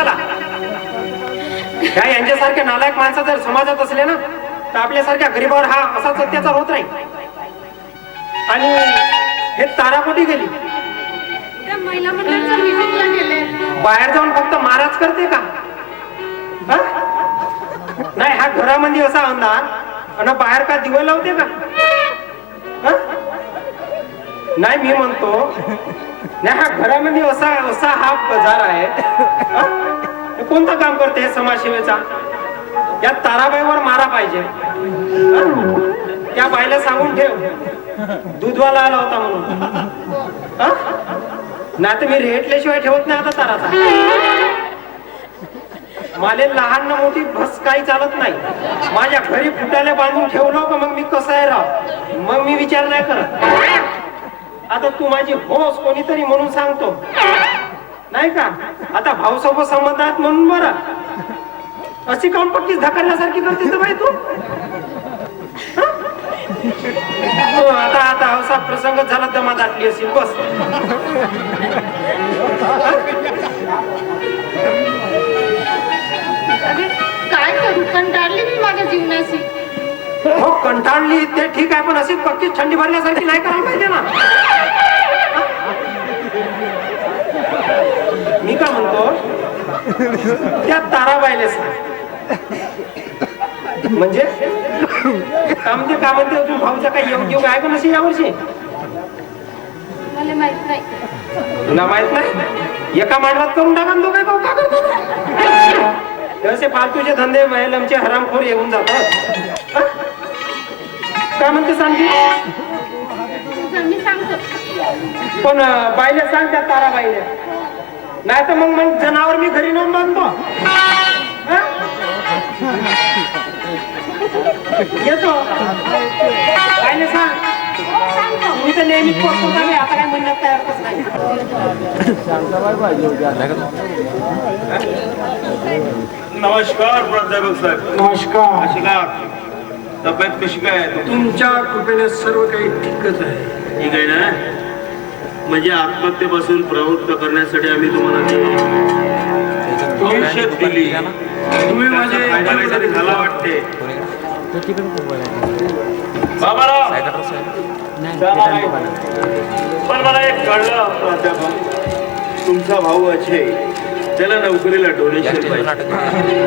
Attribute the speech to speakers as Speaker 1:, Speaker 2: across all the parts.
Speaker 1: कशाला? ह्या यांच्यासारख्या नालायक माणसं जर समाजात असले ना तर आपल्यासारख्या गरीबावर हा असाच अत्याचार होत नाही. आणि हे तारा कुठे गेली बाहेर जाऊन फक्त महाराज करते का? नाही हा घरामध्ये असा अंधार आणि बाहेर का दिवे लावते का? नाही मी म्हणतो नाही हा घरामध्ये असा असा हा बाजार आहे. कोणतं काम करते हे समाजसेवेचा? या ताराबाईवर मारा पाहिजे. त्या बाईला सांगून ठेव. दूधवाला आला होता म्हणून. नाही तर मी रेटल्याशिवाय ठेवत नाही आता ताराचा. मला लहान ना मोठी बस काही चालत नाही. माझ्या घरी फुटायला बांधून ठेवलं का मग मी कसं आहे राव? मग मी विचार नाही करत. आता तू माझी होस कोणीतरी म्हणून सांगतो. नाही का? आता भाऊसोबत संबंध आहेत म्हणून बरं. अशी काऊन पक्की धकारण्यासारखी करते तर बाई तू. हं? आता आता असा प्रसंग झाला दमा दाटली असेल. बस.
Speaker 2: काय करू? कंटाळली मी माझ्या जीवनाशी.
Speaker 1: हो कंटाळली ते ठीक आहे पण अशी पक्की थंडी भरण्यासारखी नाही करायला पाहिजे ना मी का म्हणतो त्या ताराबाईले सांग. म्हणजे? का म्हणते का म्हणते? अजून भाऊचा काही योग योग आहे का नसे यावर्षी
Speaker 2: मला माहीत नाही.
Speaker 1: तुला माहीत नाही? एका मांडवात करून टाका तो काय भाऊ. का करतो? तसे फालतूचे धंदे महिलांचे हरामखोर येऊन जातात? काय म्हणते सांगते. पण बाईले सांग त्या तारा बाईले नाही तर मग मग जनावर मी घरी नेऊन बांधतो? येतो. बाईले सांग. तुम्ही तर नेहमीच का नाही? आता काय म्हणण्यात तयार कसं नाही?
Speaker 3: नमस्कार प्राध्यापक साहेब.
Speaker 4: नमस्कार.
Speaker 3: कशी का तब्येत कशी काय?
Speaker 4: तुमच्या कृपेने सर्व काही ठीकच आहे.
Speaker 3: ठीक आहे ना? म्हणजे आत्महत्येपासून प्रवृत्त करण्यासाठी आम्ही तुम्हाला दिली.
Speaker 4: तुम्ही माझे
Speaker 3: काहीतरी झाला वाटते. पण मला एक कळलं प्राध्यापक. तुमचा भाऊ अजय त्याला नोकरीला डोनेशन पाहिजे.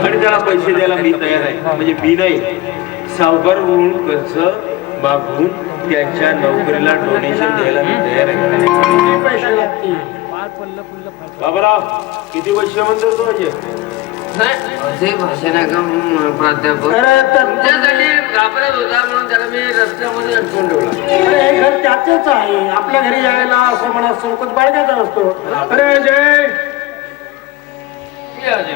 Speaker 3: आणि त्याला पैसे द्यायला मी तयार आहे. म्हणजे मी नाही. सावकार म्हणून कर्ज मागून त्याच्या नोकरीला डोनेशन द्यायला मी तयार आहे.
Speaker 4: किती पैसे लागतील
Speaker 3: बाबाराव किती वर्ष म्हणतो तो अजय
Speaker 5: असे भाषण आहे का म, प्राध्यापक.
Speaker 4: अरे
Speaker 5: तुमच्यासाठी घाबरत होता म्हणून त्याला मी रस्त्यामध्ये अडकून ठेवला.
Speaker 4: अरे हे घर त्याचेच आहे. आपल्या घरी यायला असं म्हणा चौकत बाळगायचा असतो. अरे जय अरे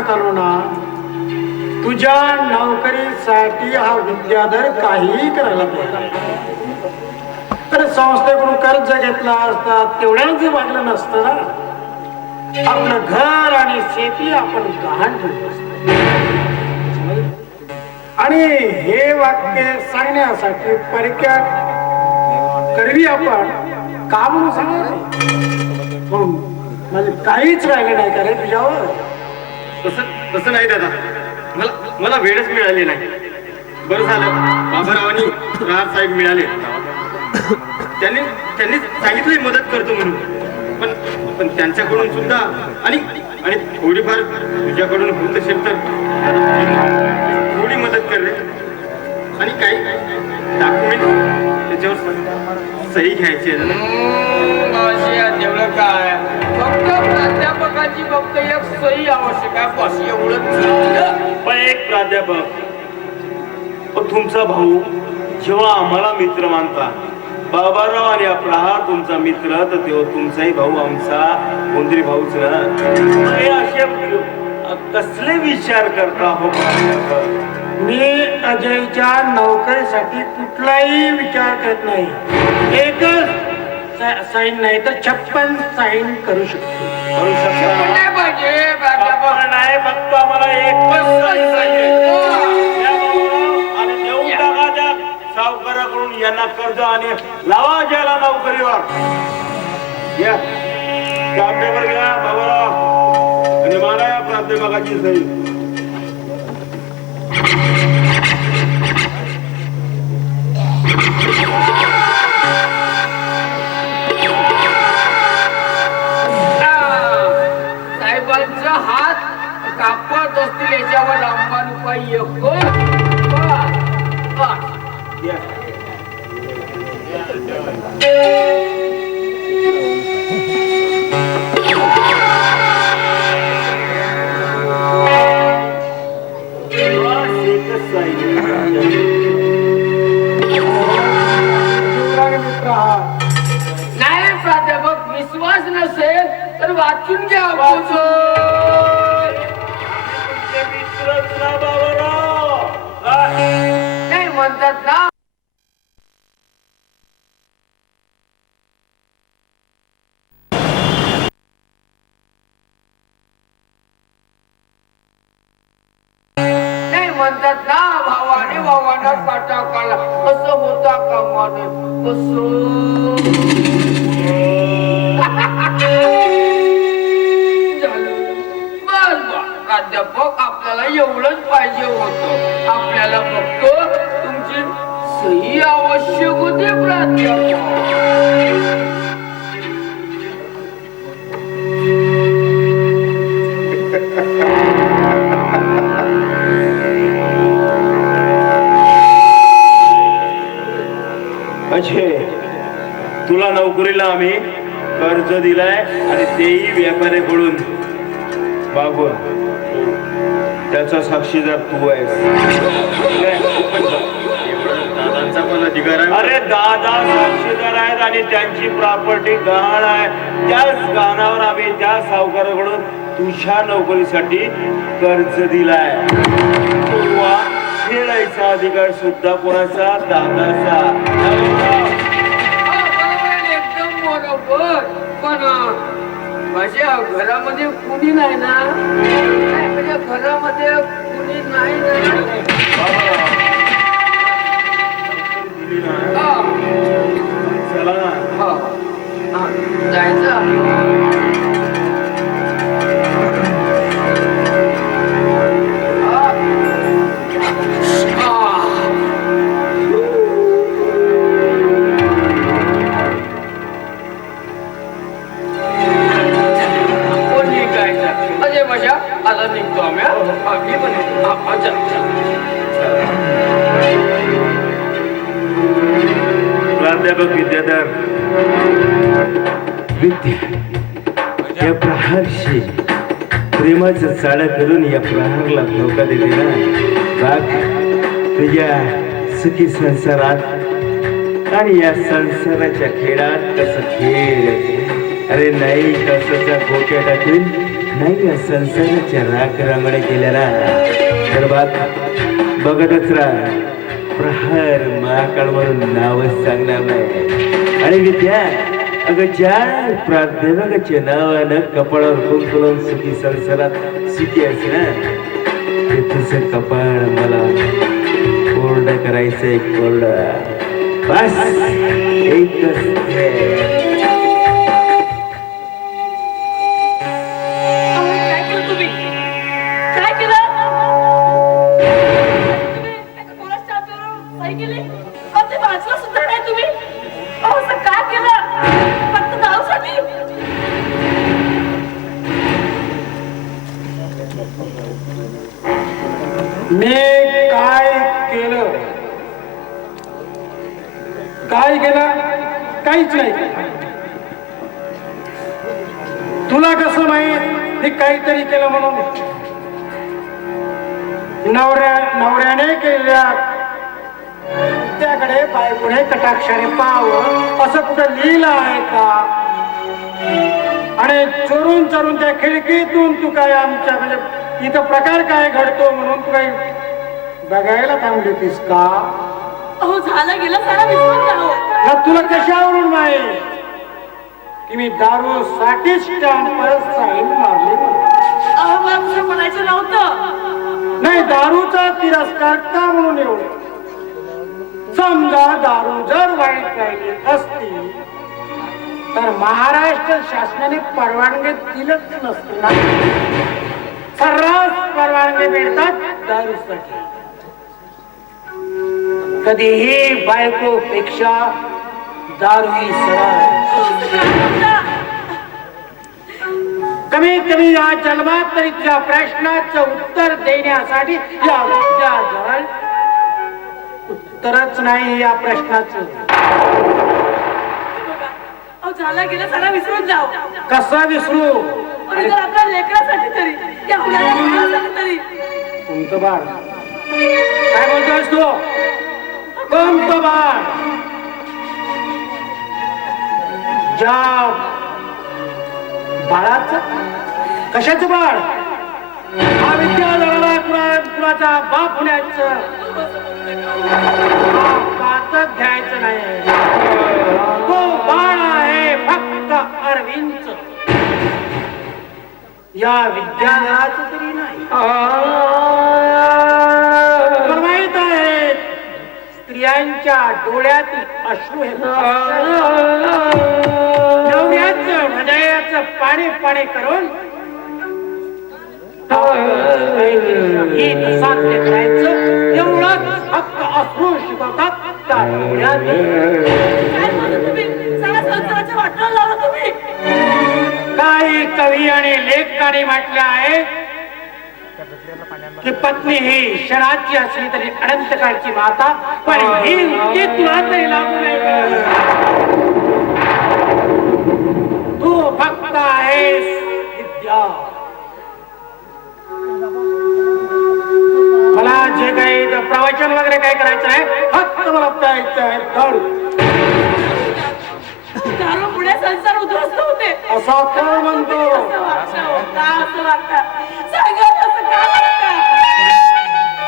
Speaker 4: सांगत आलो ना तुझ्या नोकरीसाठी हा विद्याधर काहीही करायला तर संस्थेकडून कर्ज घेतला असता तेवढ्याच वाटलं नसतं ना आपलं घर आणि शेती आपण गहाण ठेवत आणि हे वाक्य सांगण्यासाठी परक्या करवी आपण का म्हणून सांगणार? म्हणून म्हणजे काहीच राहिलं नाही का रे तुझ्यावर.
Speaker 3: तसं तसं नाही दादा. मला मला वेळच मिळाली नाही. बरं झालं. बाबारावांनी राज साहेब मिळाले. त्यांनी त्यांनी सांगितलंय मदत करतो म्हणून. पण पण त्यांच्याकडून सुद्धा आणि आणि थोडीफार तुझ्याकडून होत असेल तर थोडी मदत करणे. आणि काही डॉक्युमेंट त्याच्यावर सही घ्यायची आहे.
Speaker 5: तेवढं काय? फक्त प्राध्यापकाची फक्त एक सही आवश्यक आहे. बस एवढंच
Speaker 3: पण एक प्राध्यापक तुमचा भाऊ जेव्हा आम्हाला मित्र मानता बाबाराव आणि आपला हा तुमचा मित्र तर तेव्हा तुमचाही भाऊ आमचा कोणतरी भाऊच ना. हे असे कसले विचार करता हो प्राध्यापक?
Speaker 4: मी अजयच्या नोकरीसाठी कुठलाही विचार करत नाही. एकच साईन नाही तर छप्पन साईन करू शकतो.
Speaker 3: करू शकता.
Speaker 5: नाही पाहिजे प्राध्यापक
Speaker 3: आपण नाही फक्त आम्हाला पाहिजे. आणि देऊन टाका त्या सावकाराकडून यांना कर्ज आणि लावा ज्याला नोकरीवर. या. पेपर घ्या बाबाराव आणि मला या प्राध्यापकाची सही
Speaker 5: असतील याच्यावर उपाय नाही प्राध्यापक विश्वास नसेल तर वाचून घ्या वाचून. म्हणतात ना भावाने भावाना काटा काला कसं होता कामाने. कसं प्राध्यापक आपल्याला एवढंच पाहिजे होत. आपल्याला फक्त तुमची सही आवश्यक होती प्राध्यापक.
Speaker 3: तेही व्यापाऱ्याकडून बाबू त्याचा साक्षीदार तू आहेस
Speaker 6: पण अधिकार आहे
Speaker 3: अरे दादा साक्षीदार आहेत आणि त्यांची प्रॉपर्टी गहाण आहे त्याच गहाणावर आम्ही त्या सावकाराकडून तुझ्या नोकरीसाठी कर्ज दिलाय किंवा खेळायचा अधिकार सुद्धा कोणाचा दादाचा
Speaker 5: पण माझ्या घरामध्ये कुणी नाही ना? माझ्या घरामध्ये कुणी नाही ना?
Speaker 3: चला
Speaker 5: जायचं.
Speaker 3: साड्या चाळ करून या प्रहारला धोका दिलेला राग तुझ्या सुखी संसारात आणि या संसाराच्या खेळात कसं खेळ? अरे नाही कसचा गोट्या टाकून नाही या संसाराच्या राग रांगणे केलेला ना तर बात बघतच राहा. प्रहार महाकाळ म्हणून नावच सांगणार नाही. आणि विद्या अगं ज्या प्राध्यापकाच्या नावानं कपाळावर कुंकुलून सुखी संसारात सुखी आहेस ना? ते तुझं कपाळ मला कोरडं करायचंय कोरडं. बस एकच
Speaker 7: तुम्ही?
Speaker 4: मी काय केलं? काय केलं? काहीच नाही. तुला कसं माहीत? मी काहीतरी केलं म्हणून. नवऱ्या नवऱ्याने केल्या त्याकडे बायकोने कटाक्षाने पाहावं असं कुठं लिहिलं आहे का? आणि चोरून चोरून त्या खिडकीतून तू काय आमच्या म्हणजे इथं प्रकार काय घडतो म्हणून तू काही बघायला थांबली होतीस का?
Speaker 7: अहो झालं गेलं सारा विसरून
Speaker 4: तुला कशावरून माहीत? की मी दारू साठी स्टॅम्पवर साईन मारली म्हणून?
Speaker 7: अहो मला तुझं म्हणायचं नव्हतं.
Speaker 4: नाही दारूचा तिरस्कार का म्हणून एवढं? समजा दारू जर वाईट राहिली असती तर महाराष्ट्र शासनाने परवानगी दिलंच नसतं ना सर्रास परवानगी कधीही बायको पेक्षा दारू ही सरळ कमीत कमी या जन्मात तरी प्रश्नाचं उत्तर देण्यासाठी या उत्तरच नाही या प्रश्नाचं.
Speaker 7: झाला गेला सगळा विसरून जाऊ
Speaker 4: कसं विसरू?
Speaker 7: आपल्या लेकरासाठी तरी.
Speaker 4: कोणतं बाळ. काय बोलतोयस तू? कोणतं बाळ. ज्या बाळाचं? कशाचं बाळ? हा विद्यालयाला कुणाचा बाप होण्याचं? हा घ्यायचं नाही. तो बाळ आहे फक्त अरविंद या विद्यालयाचं तरी नाही. माहीत आहे स्त्रियांच्या डोळ्यातील अश्रू हे नवऱ्याचं हृदयाचं पाणी पाणी करून साध्य करायचं एवढंच फक्त अश्रू शिकवतात त्या काही कवी आणि लेखकाने म्हटले आहे की पत्नी ही शराची असली तरी अनंत काळची माता पण ही. ती तुला तरी लागू पडत. तू फक्त आहेस विद्या. मला जे काही प्रवचन वगैरे काय करायचं आहे फक्त मला प्यायचं आहे.
Speaker 7: पुढे संसार उद्ध्वस्त होते
Speaker 4: असा कोण म्हणतो
Speaker 7: असं का वागता सांगा असं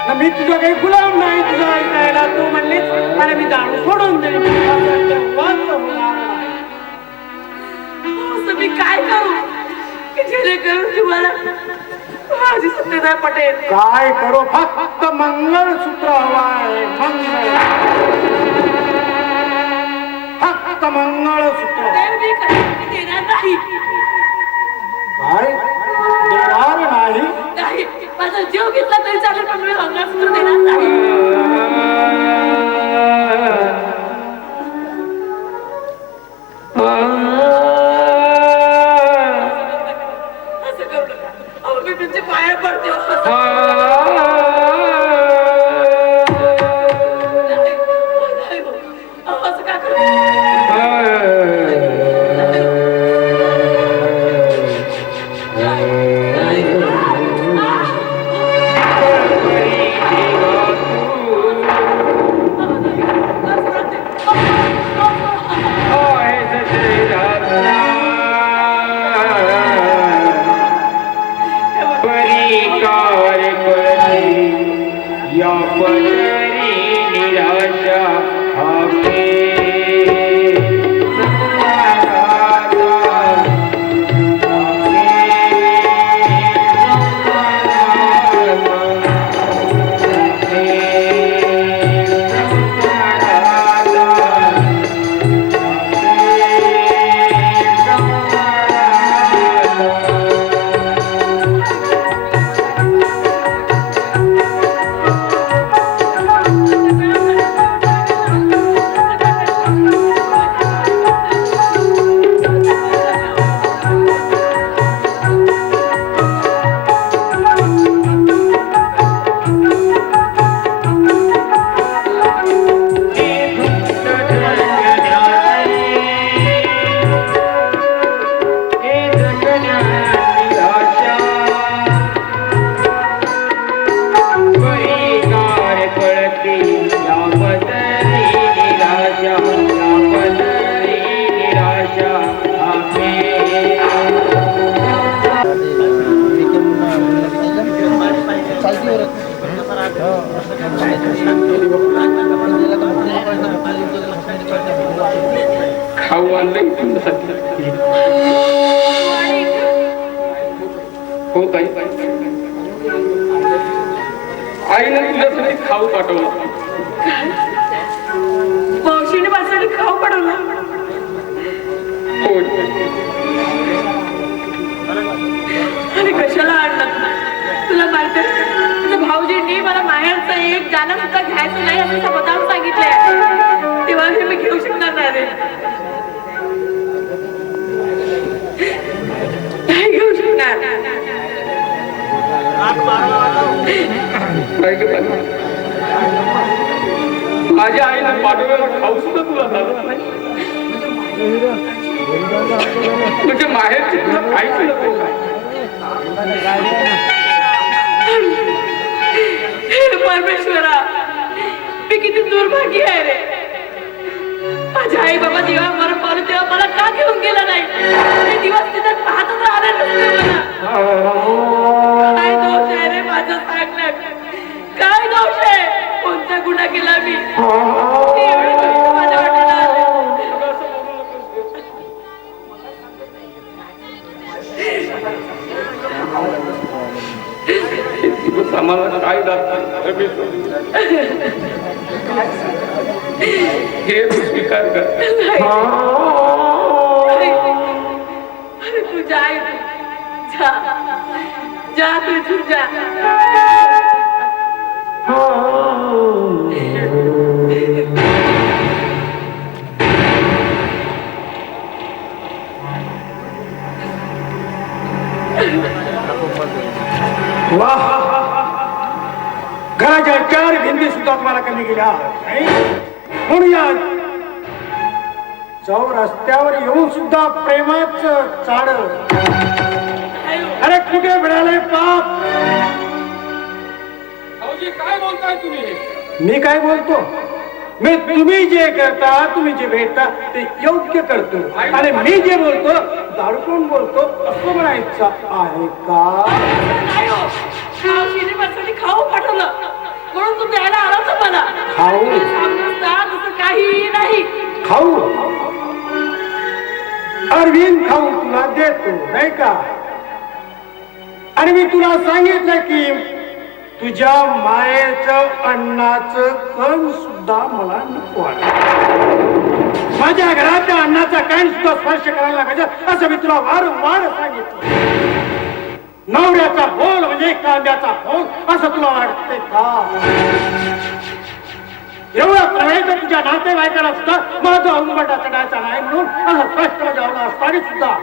Speaker 7: का
Speaker 4: मी तुझा काही गुलाम नाही तुझा ऐकायला तू म्हणलीस आणि मी दारू सोडून. असं
Speaker 7: मी काय करू की जेणेकरून तुम्हाला माझी सत्यता पटेल
Speaker 4: काय करू? फक्त मंगळसूत्र हवा आहे. मंगळ फक्त मंगळसूत्र
Speaker 7: ते मी कधी देणार नाही.
Speaker 4: काय? देणार नाही?
Speaker 7: नाही. माझा जीव घेतला तरी चालेल पण मी मंगळसूत्र देणार नाही. हो ताई. आईने तुझ्यासाठी खाऊ पाठवलं. मावशीने माझ्यासाठी खाऊ पाठवला. हो.
Speaker 5: अरे कशाला आणतात तुला माहीत तुझ्या भाऊजींनी मला माहेरचा एक गाणं सुद्धा घ्यायचं नाही
Speaker 7: असं बदाम सांगितलंय. तेव्हा हे मी घेऊ शकणार नाही
Speaker 5: माझ्या आईनं पाठवलेला खाऊ सुद्धा तुला झालं नाही म्हणजे माहेरची तुला काहीच नको काय
Speaker 7: हे परमेश्वरा मी किती दुर्भागी आहे रे. माझ्या आई बाबा जेव्हा मरण पावले तेव्हा मला का घेऊन गेला नाही? ते दिवस तिथे पाहतच आले नसते मला. आहे कोणता गुन्हा केला मी? माझ्या वाट्याला आले.
Speaker 5: आम्हाला काय हे स्वीकार कर.
Speaker 7: अरे तू जा तू जा.
Speaker 4: वाह. घराच्या चार भिंती सुद्धा तुम्हाला कमी गेल्या नाही? म्हणून या जाऊ रस्त्यावर येऊन सुद्धा प्रेमाच चाड. अरे कुठे मिळालंय पाप?
Speaker 5: भाऊजी काय बोलताय तुम्ही?
Speaker 4: मी काय बोलतो? मी तुम्ही जे करता तुम्ही जे भेटता ते योग्य करतो. आणि मी जे बोलतो दारू कोण बोलतो असं म्हणायचं आहे का?
Speaker 7: हो खाऊ पाठवलं. म्हणून तू द्यायला आला होता मला.
Speaker 4: खाऊ?
Speaker 7: काही नाही.
Speaker 4: खाऊ. अरविंद खाऊ तुला देतो नाही का? आणि मी तुला सांगितलं की तुझ्या मायेचं अन्नाचं कण सुद्धा मला नको आहे माझ्या घराच्या अन्नाचा कण सुद्धा स्पर्श करायला पाहिजे असं मी तुला वारंवार सांगितलं. नवऱ्याचा बोल म्हणजे कांद्याचा बोल. असं तुला वाटते का? एवढं करायचं तुझ्या नातेवाईकाला सुद्धा माझं उंबटा चढायचा नाही म्हणून असं स्पष्ट जावलं असताना सुद्धा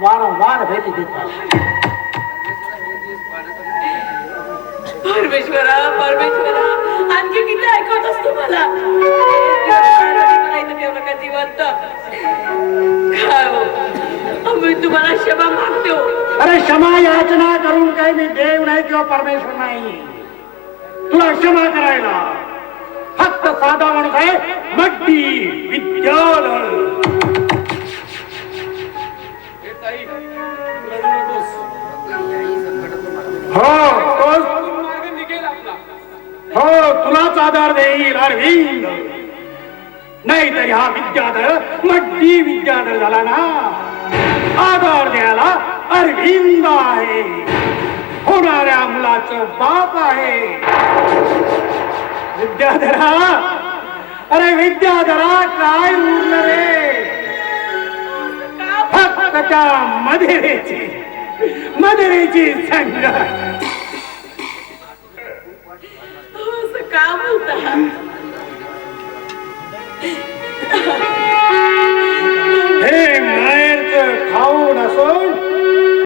Speaker 4: वारंवार भेटी देतात.
Speaker 7: परमेश्वरा परमेश्वरा आणखी किती ऐकवत असतो मला? जिवंत हो? मी तुम्हाला क्षमा मागतो.
Speaker 4: अरे क्षमा याचना करून काही मी देव नाही किंवा परमेश्वर नाही. तुला क्षमा करायला. फक्त साधा माणूस आहे मट्टी विद्यालय
Speaker 5: हो
Speaker 4: तोच हो तुलाच आधार देईल अरविंद. नाही तरी हा विद्याधर मड्डी विद्याधर झाला ना. आधार द्यायला अरविंद आहे. होणाऱ्या मुलाच बाप आहे. विद्याधरा अरे विद्याधरा काय उरलं रे? फक्त त्या मधेरेची मधेरेची
Speaker 7: संगत. का बोलता